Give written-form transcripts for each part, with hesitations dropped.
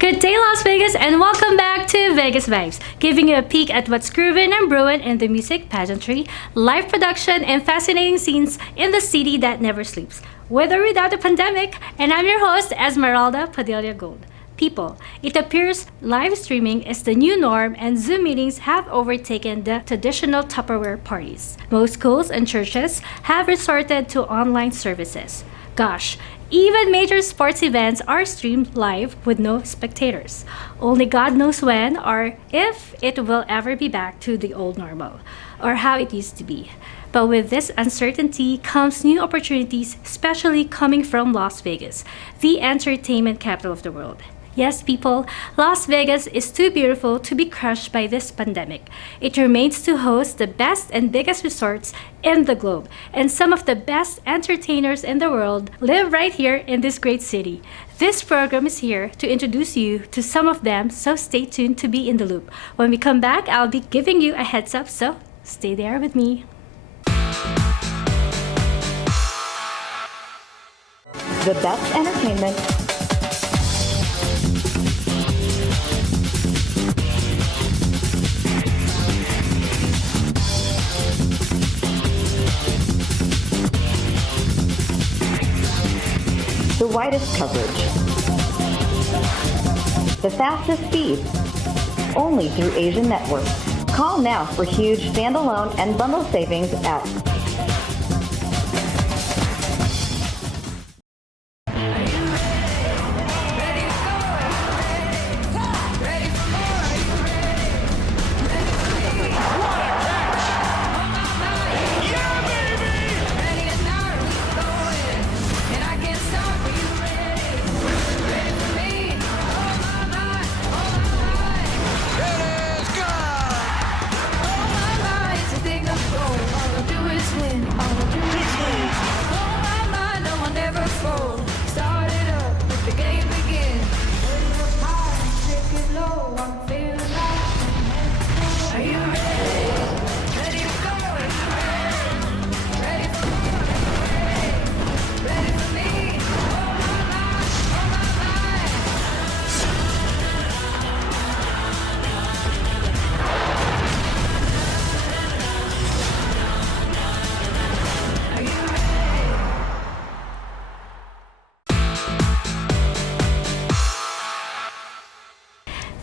Good day, Las Vegas, and welcome back to Vegas Vibes, giving you a peek at what's grooving and brewing in the music, pageantry, live production, and fascinating scenes in the city that never sleeps, with or without the pandemic. And I'm your host, Esmeralda Padilla Gold. People, it appears live streaming is the new norm and Zoom meetings have overtaken the traditional Tupperware parties. Most schools and churches have resorted to online services. Gosh, even major sports events are streamed live with no spectators. Only God knows when or if it will ever be back to the old normal, or how it used to be. But with this uncertainty comes new opportunities, especially coming from Las Vegas, the entertainment capital of the world. Yes, people, Las Vegas is too beautiful to be crushed by this pandemic. It remains to host the best and biggest resorts in the globe, and some of the best entertainers in the world live right here in this great city. This program is here to introduce you to some of them, so stay tuned to be in the loop. When we come back, I'll be giving you a heads up, so stay there with me. The best entertainment, the widest coverage, the fastest speed, only through Asian Network. Call now for huge standalone and bundle savings at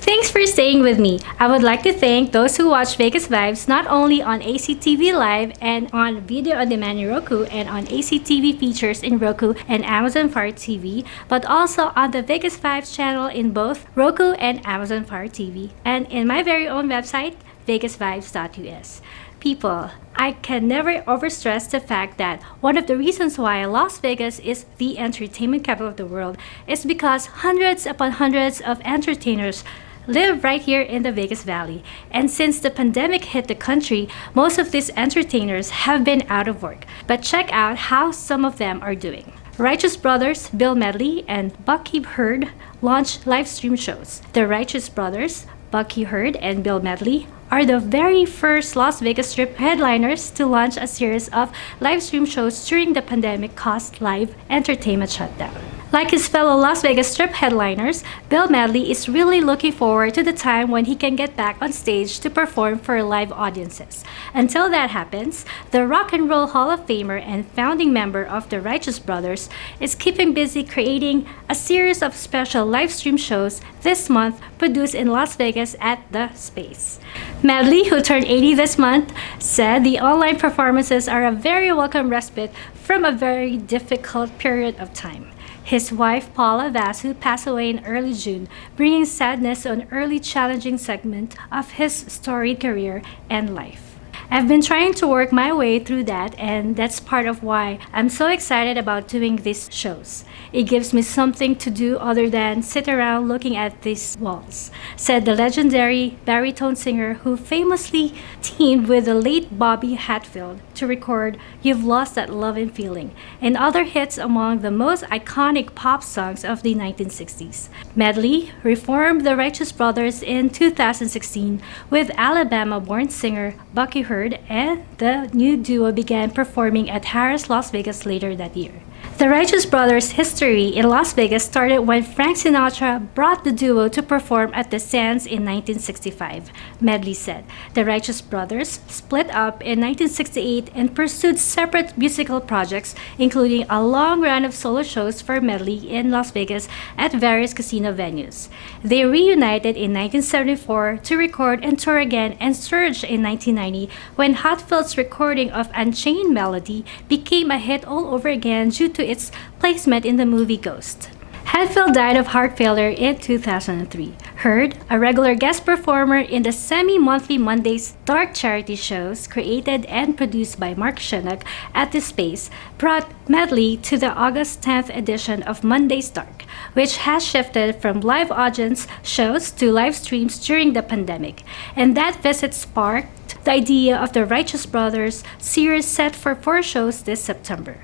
Thanks for staying with me. I would like to thank those who watch Vegas Vibes not only on ACTV Live and on Video On Demand in Roku and on ACTV features in Roku and Amazon Fire TV, but also on the Vegas Vibes channel in both Roku and Amazon Fire TV, and in my very own website, VegasVibes.us. People, I can never overstress the fact that one of the reasons why Las Vegas is the entertainment capital of the world is because hundreds upon hundreds of entertainers live right here in the Vegas Valley. And since the pandemic hit the country, most of these entertainers have been out of work. But check out how some of them are doing. Righteous Brothers, Bill Medley, and Bucky Hurd launched live stream shows. The Righteous Brothers, Bucky Hurd, and Bill Medley are the very first Las Vegas Strip headliners to launch a series of live stream shows during the pandemic-caused live entertainment shutdown. Like his fellow Las Vegas Strip headliners, Bill Medley is really looking forward to the time when he can get back on stage to perform for live audiences. Until that happens, the Rock and Roll Hall of Famer and founding member of the Righteous Brothers is keeping busy creating a series of special live stream shows this month produced in Las Vegas at The Space. Medley, who turned 80 this month, said the online performances are a very welcome respite from a very difficult period of time. His wife, Paula Vasu, passed away in early June, bringing sadness to an early challenging segment of his storied career and life. I've been trying to work my way through that, and that's part of why I'm so excited about doing these shows. It gives me something to do other than sit around looking at these walls, said the legendary baritone singer who famously teamed with the late Bobby Hatfield to record You've Lost That Lovin' Feeling and other hits among the most iconic pop songs of the 1960s. Medley reformed the Righteous Brothers in 2016 with Alabama-born singer Bucky Hurd, and the new duo began performing at Harrah's Las Vegas later that year. The Righteous Brothers' history in Las Vegas started when Frank Sinatra brought the duo to perform at the Sands in 1965, Medley said. The Righteous Brothers split up in 1968 and pursued separate musical projects, including a long run of solo shows for Medley in Las Vegas at various casino venues. They reunited in 1974 to record and tour again, and surged in 1990 when Hatfield's recording of Unchained Melody became a hit all over again due to its placement in the movie Ghost. Hatfield died of heart failure in 2003. Hurd, a regular guest performer in the semi-monthly Mondays Dark charity shows created and produced by Mark Shinnock at the Space, brought Medley to the August 10th edition of Mondays Dark, which has shifted from live audience shows to live streams during the pandemic. And that visit sparked the idea of the Righteous Brothers series set for 4 shows this September.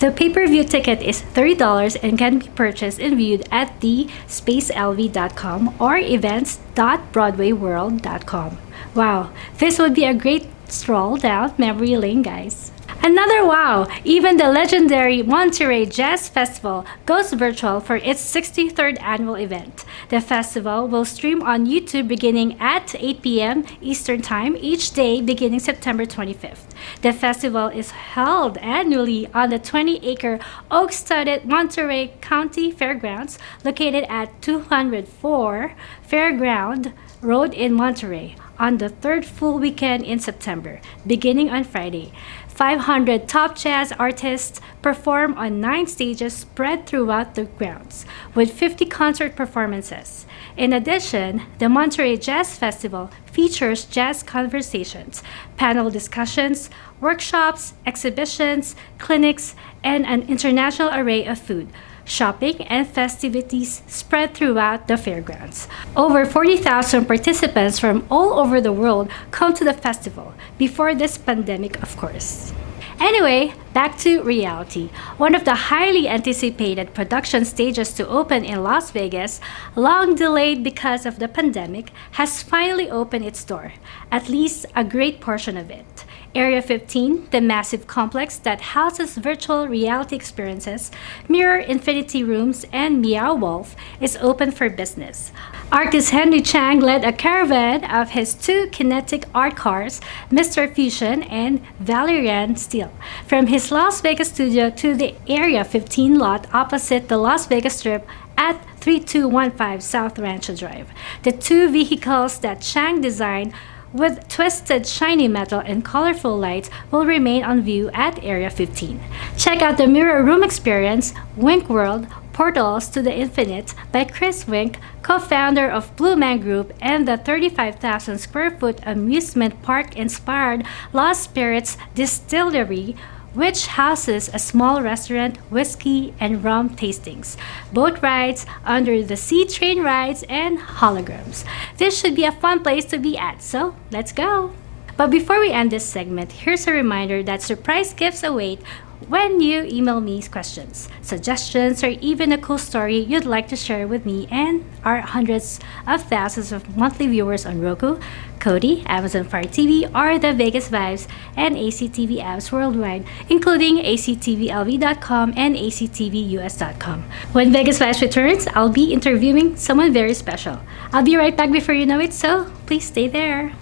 The pay-per-view ticket is $30 and can be purchased and viewed at thespacelv.com or events.broadwayworld.com. Wow, this would be a great stroll down memory lane, guys. Another wow! Even the legendary Monterey Jazz Festival goes virtual for its 63rd annual event. The festival will stream on YouTube beginning at 8 p.m. Eastern Time each day beginning September 25th. The festival is held annually on the 20-acre oak-studded Monterey County Fairgrounds located at 204 Fairground Road in Monterey on the 3rd full weekend in September, beginning on Friday. 500 top jazz artists perform on 9 stages spread throughout the grounds, with 50 concert performances. In addition, the Monterey Jazz Festival features jazz conversations, panel discussions, workshops, exhibitions, clinics, and an international array of food, shopping, and festivities spread throughout the fairgrounds. Over 40,000 participants from all over the world come to the festival, before this pandemic, of course. Anyway, back to reality. One of the highly anticipated production stages to open in Las Vegas, long delayed because of the pandemic, has finally opened its door, at least a great portion of it. Area 15, the massive complex that houses virtual reality experiences, Mirror Infinity Rooms, and Meow Wolf, is open for business. Artist Henry Chang led a caravan of his 2 kinetic art cars, Mr. Fusion and Valerian Steel, from his Las Vegas studio to the Area 15 lot opposite the Las Vegas Strip at 3215 South Rancho Drive. The 2 vehicles that Chang designed with twisted shiny metal and colorful lights will remain on view at Area 15. Check out the Mirror Room experience, Wink World, Portals to the Infinite by Chris Wink, co-founder of Blue Man Group, and the 35,000 square foot amusement park-inspired Lost Spirits Distillery, which houses a small restaurant, whiskey, and rum tastings, boat rides, under the sea train rides, and holograms. This should be a fun place to be at, so let's go! But before we end this segment, here's a reminder that surprise gifts await when you email me questions, suggestions, or even a cool story you'd like to share with me and our hundreds of thousands of monthly viewers on Roku, Kodi, Amazon Fire TV, or the Vegas Vibes and ACTV apps worldwide, including actvlv.com and actvus.com. When Vegas Vibes returns, I'll be interviewing someone very special. I'll be right back before you know it, so please stay there.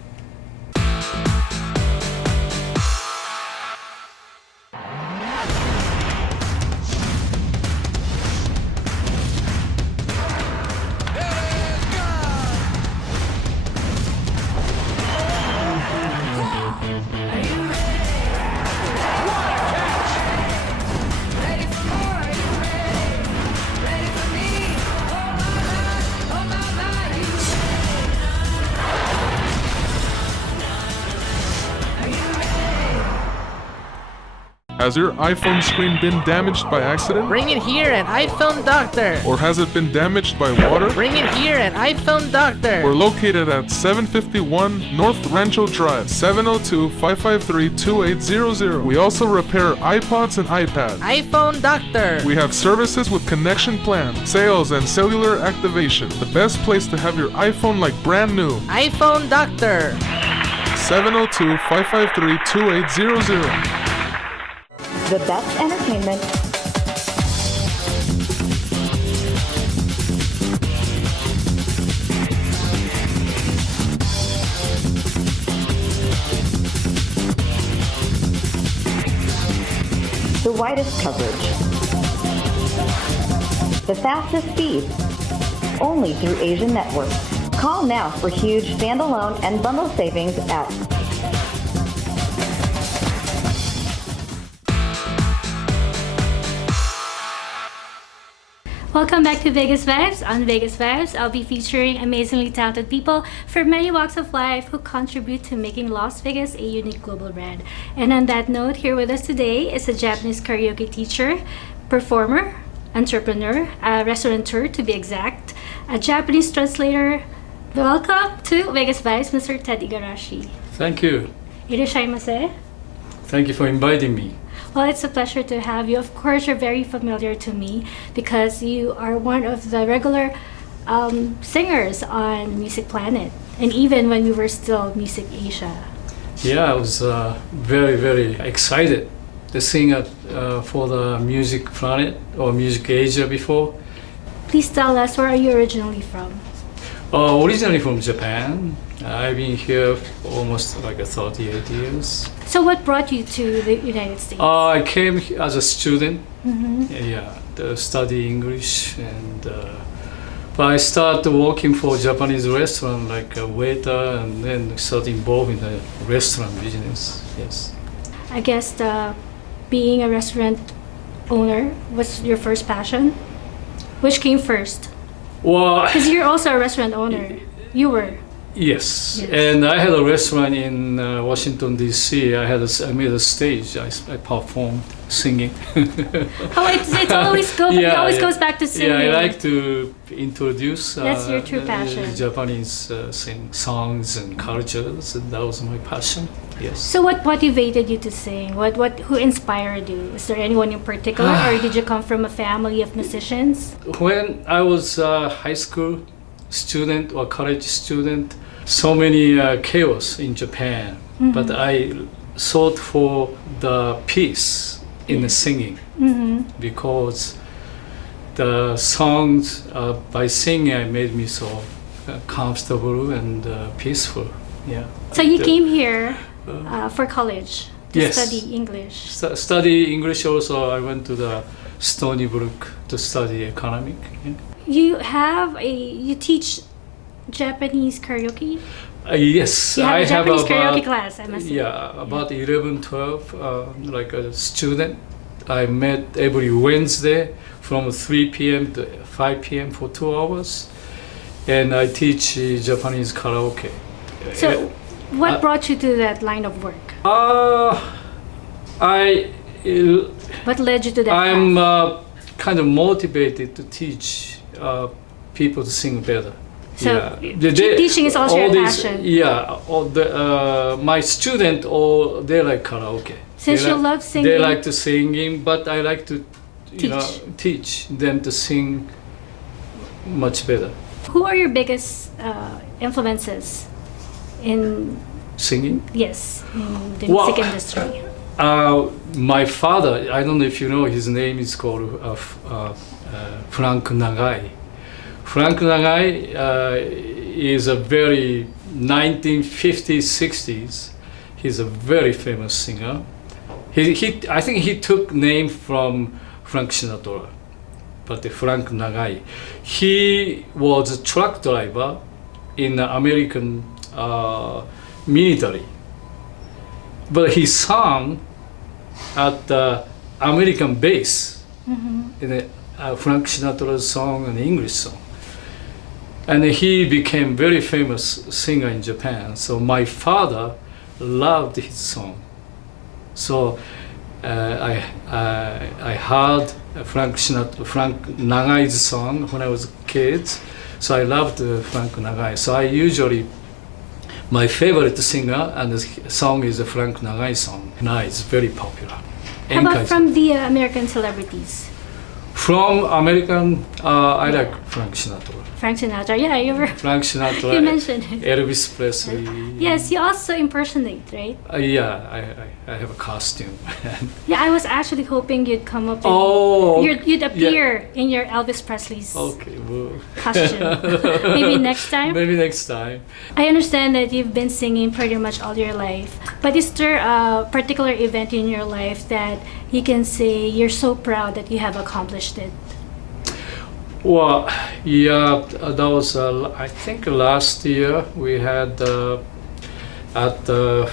Has your iPhone screen been damaged by accident? Bring it here, an iPhone doctor. Or has it been damaged by water? Bring it here, an iPhone doctor. We're located at 751 North Rancho Drive, 702-553-2800. We also repair iPods and iPads. iPhone doctor. We have services with connection plan, sales, and cellular activation. The best place to have your iPhone like brand new. iPhone doctor. 702-553-2800. The best entertainment, widest coverage. The fastest speed. Only through Asian Network. Call now for huge standalone and bundle savings at Welcome back to Vegas Vibes. On Vegas Vibes, I'll be featuring amazingly talented people from many walks of life who contribute to making Las Vegas a unique global brand. And on that note, here with us today is a Japanese karaoke teacher, performer, entrepreneur, a restaurateur to be exact, a Japanese translator. Welcome to Vegas Vibes, Mr. Ted Igarashi. Thank you. Irashaimase. Thank you for inviting me. Well, it's a pleasure to have you. Of course, you're very familiar to me because you are one of the regular singers on Music Planet, and even when we were still Music Asia. Yeah, I was very, very excited to sing for the Music Planet or Music Asia before. Please tell us, where are you originally from? Originally from Japan. I've been here for almost like 38 years. So what brought you to the United States? I came as a student, to study English, and but I started working for Japanese restaurant like a waiter, and then started involved in the restaurant business. Yes. I guess being a restaurant owner was your first passion. Which came first? Well, Because you're also a restaurant owner. You were. yes. Yes. And I had a restaurant in Washington D.C. I made a stage. I performed singing. Oh, it always goes back to singing. Yeah, I like to introduce That's your true passion. Japanese songs and cultures, and that was my passion. Yes. So what motivated you to sing? Who inspired you? Is there anyone in particular, or did you come from a family of musicians? When I was a high school student or college student, so many chaos in Japan, but I sought for the peace in the singing because the songs by singing made me so comfortable and peaceful. Yeah. So you came here for college to Yes. study English. Study English also. I went to the Stony Brook to study economic. Yeah. You teach Japanese karaoke? Yes, You have I a Japanese have karaoke about, class, I must say. yeah, about 11, 12, like a student. I met every Wednesday from 3 p.m. to 5 p.m. for 2 hours. And I teach Japanese karaoke. So what brought you to that line of work? What led you to that I'm path? kind of motivated to teach people to sing better. So yeah. teaching is also all your these- passion. Yeah, my student, they like karaoke. Since They you like- love singing. They like to singing, but I like to, Teach. teach them to sing much better. Who are your biggest influences in Singing. in the Well, music industry? My father, I don't know if you know, his name is called Frank Nagai. Frank Nagai is a very 1950s, 60s. He's a very famous singer. I think he took name from Frank Sinatra, but Frank Nagai. He was a truck driver in the American military. But he sang at the American base in a Frank Sinatra's song, an English song. And he became very famous singer in Japan. So my father loved his song. So I heard Frank Nagai's song when I was a kid. So I loved Frank Nagai. So I usually, my favorite singer and the song is a Frank Nagai song. Now it's very popular. How about from the American celebrities? From American, I like Frank Sinatra. Frank Sinatra. Yeah, you were. Frank Sinatra. You mentioned it. Elvis Presley. Yes, you also impersonate, right? Yeah, I have a costume. Yeah, I was actually hoping you'd come up. Oh, You'd appear in your Elvis Presley's okay, well, costume. Maybe next time. maybe next time. I understand that you've been singing pretty much all your life, but is there a particular event in your life that you can say you're so proud that you have accomplished it? Well, yeah, that was I think last year we had at the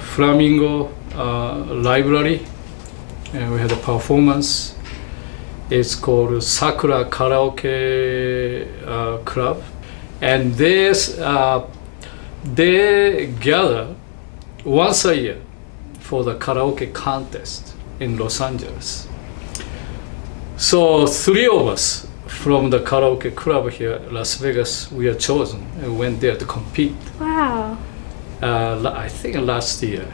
Flamingo Library, and we had a performance. It's called Sakura Karaoke Club, and they gather once a year for the karaoke contest in Los Angeles. So 3 of us from the karaoke club here, Las Vegas, we are chosen and went there to compete. Wow. I think last year,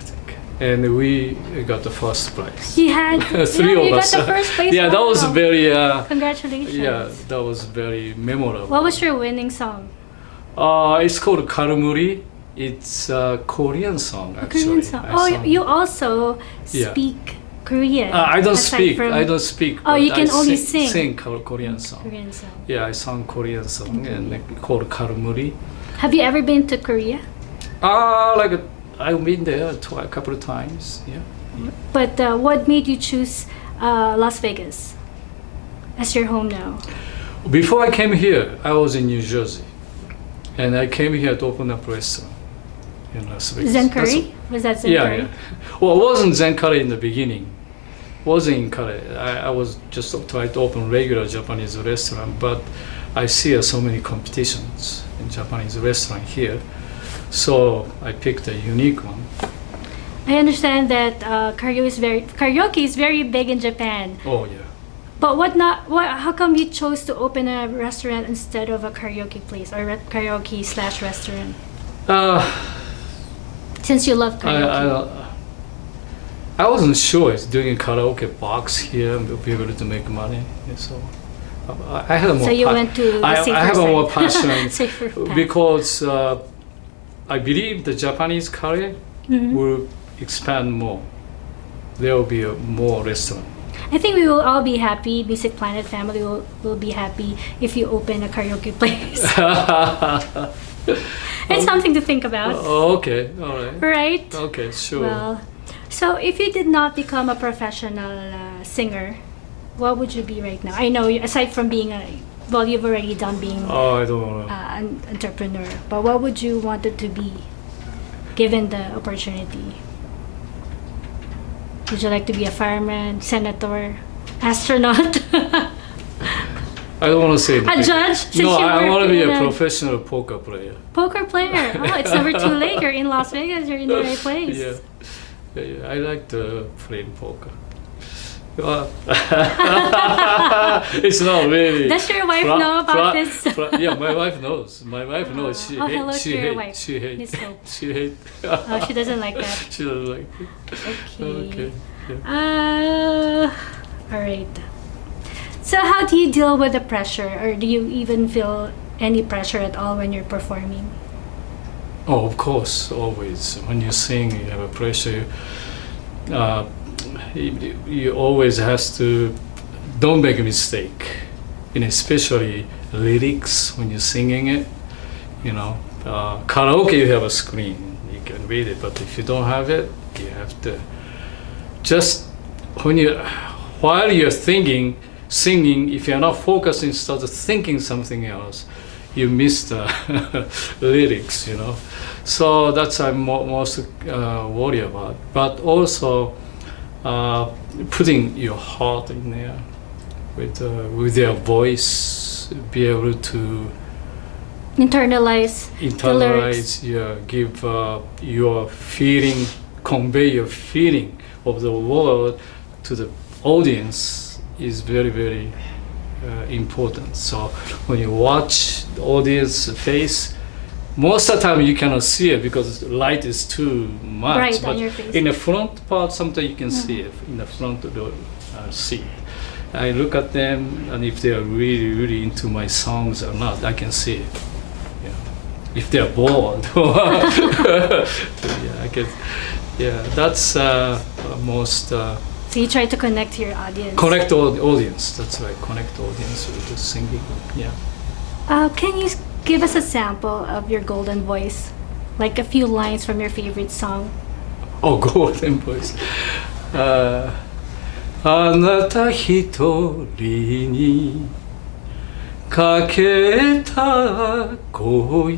and we got the first prize. You had 3 of you us. got the first place. Yeah, that was Wow. very. Congratulations. Yeah, that was very memorable. What was your winning song? It's called Karumuri. It's a Korean song, A actually. Korean song. I Oh, sang. you also Yeah. speak Korean. I don't aside speak. from I don't speak. Oh, but you can I only sing. sing. Korean song. Korean song. Yeah, I sang Korean song and called Karumuri. Have you ever been to Korea? I've been there a couple of times. Yeah. But what made you choose Las Vegas as your home now? Before I came here, I was in New Jersey, and I came here to open up a restaurant in Las Vegas. Zen That's- Curry? Was that Zen Yeah, Curry? yeah. Well, it wasn't Zen Curry in the beginning. Wasn't in Curry. I was just trying to open regular Japanese restaurant, but I see so many competitions in Japanese restaurant here, so I picked a unique one. I understand that karaoke is very big in Japan. Oh yeah. But how come you chose to open a restaurant instead of a karaoke place or karaoke/restaurant? Since you love karaoke. I wasn't sure if doing a karaoke box here will be able to make money, so I had a more. So you went to the safer I have a more side. passion Safer path. because I believe the Japanese curry Mhm. will expand more. There will be more restaurant. I think we will all be happy. Music Planet family will be happy if you open a karaoke place. It's something to think about, Okay, all right. right? Okay, sure. Well, so if you did not become a professional singer, what would you be right now? I know, aside from being you've already done being I don't know. an entrepreneur, but what would you wanted to be, given the opportunity? Would you like to be a fireman, senator, astronaut, I don't want to say a anything. judge? Since No, you I work want to be in a professional poker player. poker player. Oh, it's never too late. You're in Las Vegas. You're in the right place. Yeah, I like to play poker. It's not really. Does your wife know about this? Yeah, my wife knows. My wife knows. She Oh, hate. hello She to your hate. wife, She hate. Miss Hope. She hate. Oh, she doesn't like that. She doesn't like it. Okay. Okay. Yeah. All right. So how do you deal with the pressure, or do you even feel any pressure at all when you're performing? Oh, of course, always. When you sing, you have a pressure. You always has to don't make a mistake, and especially lyrics when you're singing it. You know, karaoke you have a screen, you can read it, but if you don't have it, you have to just while you're singing, if you're not focusing, start thinking something else, you miss the lyrics, you know. So that's I'm most worried about. But also putting your heart in there with your voice, be able to Internalize the lyrics. give your feeling, convey your feeling of the world to the audience is very, very important. So when you watch the audience face, most of the time you cannot see it because the light is too much. Bright but on your face. in the front part, sometimes you can see it in the front of the seat. I look at them, and if they are really, really into my songs or not, I can see it. Yeah. If they are bored, yeah, I can. Yeah, that's most. So you try to connect to your audience. Connect audience. That's right. Connect audience with the singing. Yeah. Can you give us a sample of your golden voice, like a few lines from your favorite song? Oh, golden voice. あなた一人にかけた恋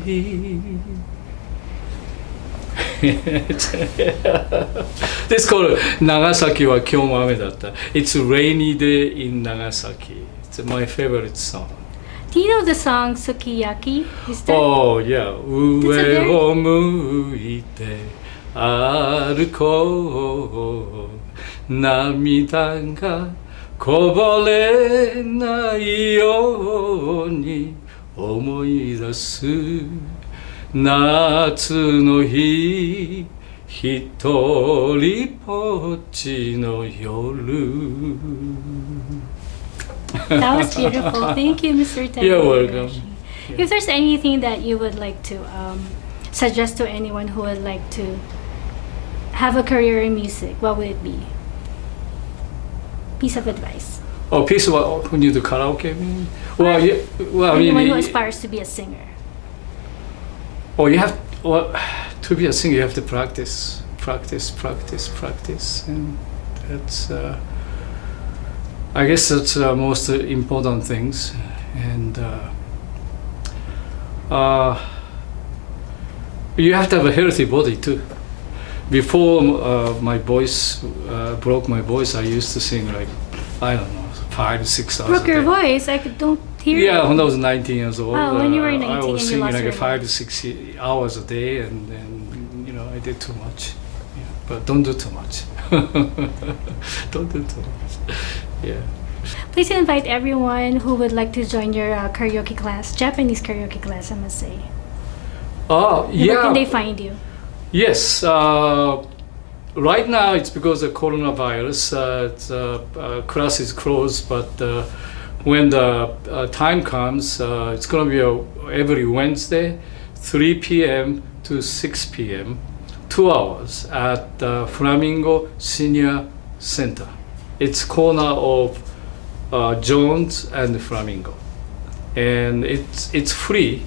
This called 長崎は今日も雨だった It's a rainy day in Nagasaki. It's my favorite song. Do you know the song Sukiyaki? Is that? Oh yeah. very- 上を向いて歩こう涙がこぼれないように思い出す夏の日一人ぽっちの夜 That was beautiful. Thank you, Mr. Ted. You're welcome. If there's anything that you would like to suggest to anyone who would like to have a career in music, what would it be? Piece of advice. Oh, piece of when you do karaoke? Well, yeah, well, I Anyone mean, who aspires to be a singer. oh, you have well, to be a singer, you have to practice, and that's. I guess that's most important things, and you have to have a healthy body too. Before my voice broke my voice, I used to sing like I don't know 5 6 hours. Broke a your day. voice. I don't hear Yeah, you. when I was 19 years old, Oh, when you were 19 I and was you singing lost like your 5 to voice. 6 hours a day, and you know I did too much. Yeah, but don't do too much. Don't do too much. Yeah. Please invite everyone who would like to join your karaoke class, Japanese karaoke class, I must say. Oh, yeah. Where can they find you? Yes. Right now it's because of coronavirus. Class is closed, but when the time comes, it's going to be every Wednesday, 3 p.m. to 6 p.m., 2 hours at Flamingo Senior Center. It's corner of Jones and Flamingo, and it's free.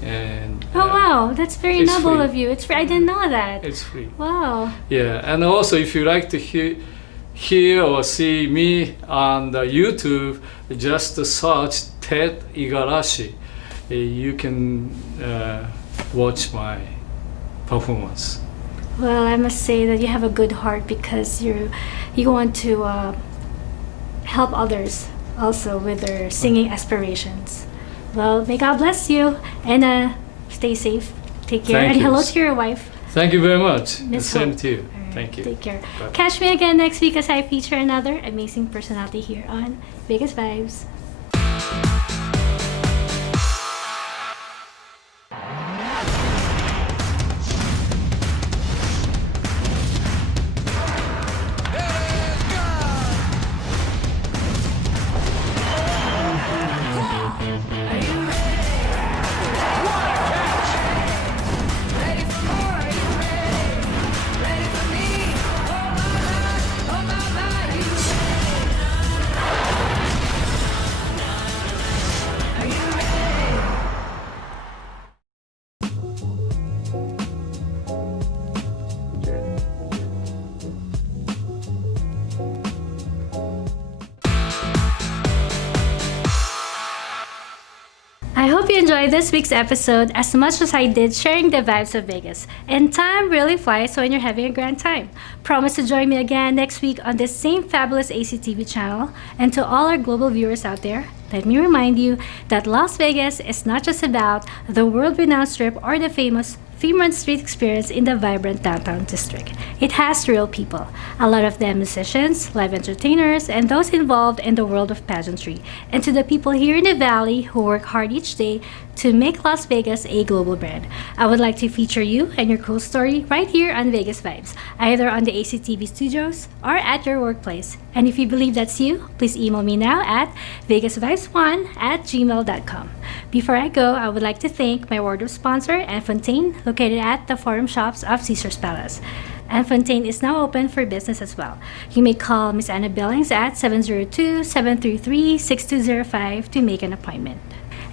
And Oh wow, that's very it's noble free. of you. It's free. I didn't know that. it's free. Wow. Yeah, and also if you like to hear or see me on the YouTube, just search Ted Igarashi. You can watch my performance. Well, I must say that you have a good heart because you want to help others also with their singing aspirations. Well, may God bless you and stay safe. Take care. Thank and you. hello to your wife. Thank you very much. The Miss same Hope. to you. All right, Thank you. Take care. Bye. Catch me again next week as I feature another amazing personality here on Vegas Vibes. I hope you enjoyed this week's episode as much as I did sharing the vibes of Vegas. And time really flies when you're having a grand time. Promise to join me again next week on this same fabulous ACTV channel. And to all our global viewers out there, let me remind you that Las Vegas is not just about the world-renowned strip or the famous 3-month street experience in the vibrant downtown district. It has real people, a lot of them musicians, live entertainers, and those involved in the world of pageantry. And to the people here in the Valley who work hard each day to make Las Vegas a global brand, I would like to feature you and your cool story right here on Vegas Vibes, either on the ACTV studios or at your workplace. And if you believe that's you, please email me now at vegasvibes1@gmail.com. Before I go, I would like to thank my wardrobe sponsor, Anne Fontaine, located at the Forum Shops of Caesar's Palace. Anne Fontaine is now open for business as well. You may call Miss Anna Billings at 702-733-6205 to make an appointment.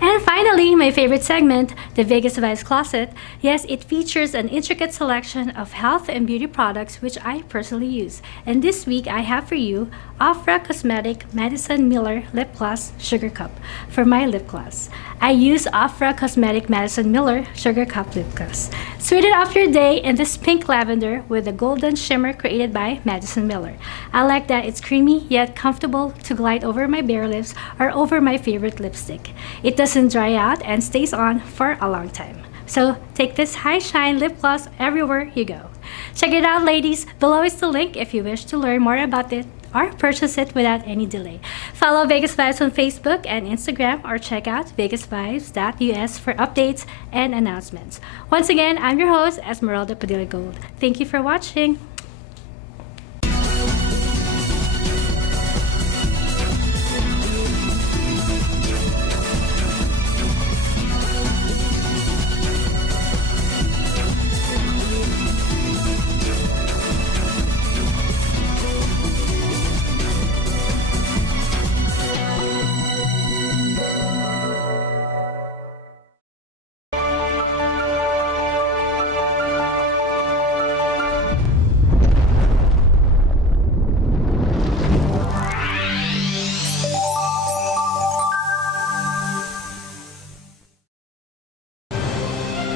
And finally, my favorite segment, the Vegas Vibes Closet. Yes, it features an intricate selection of health and beauty products which I personally use. And this week, I have for you Afra Cosmetic Madison Miller Lip Gloss Sugar Cup for my lip gloss. I use Afra Cosmetic Madison Miller Sugar Cup Lip Gloss. Sweeten up your day in this pink lavender with a golden shimmer created by Madison Miller. I like that it's creamy yet comfortable to glide over my bare lips or over my favorite lipstick. It doesn't dry out and stays on for a long time. So take this high shine lip gloss everywhere you go. Check it out, ladies. Below is the link if you wish to learn more about it or purchase it without any delay. Follow Vegas Vibes on Facebook and Instagram or check out vegasvibes.us for updates and announcements. Once again, I'm your host, Esmeralda Padilla Gold. Thank you for watching.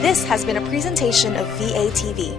This has been a presentation of VATV.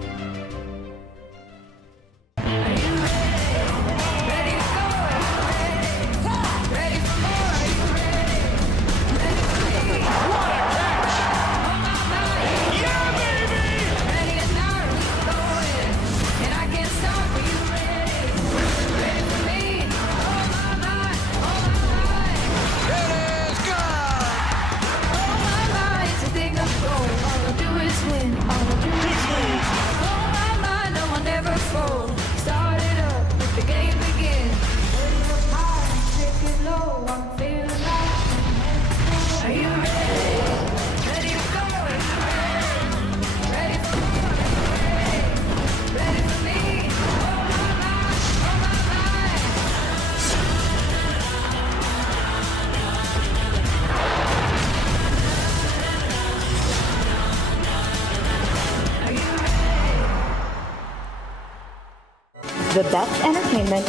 The best entertainment,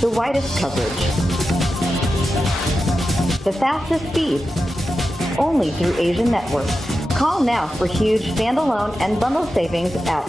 the widest coverage, the fastest speed, only through Asian Network. Call now for huge standalone and bundle savings at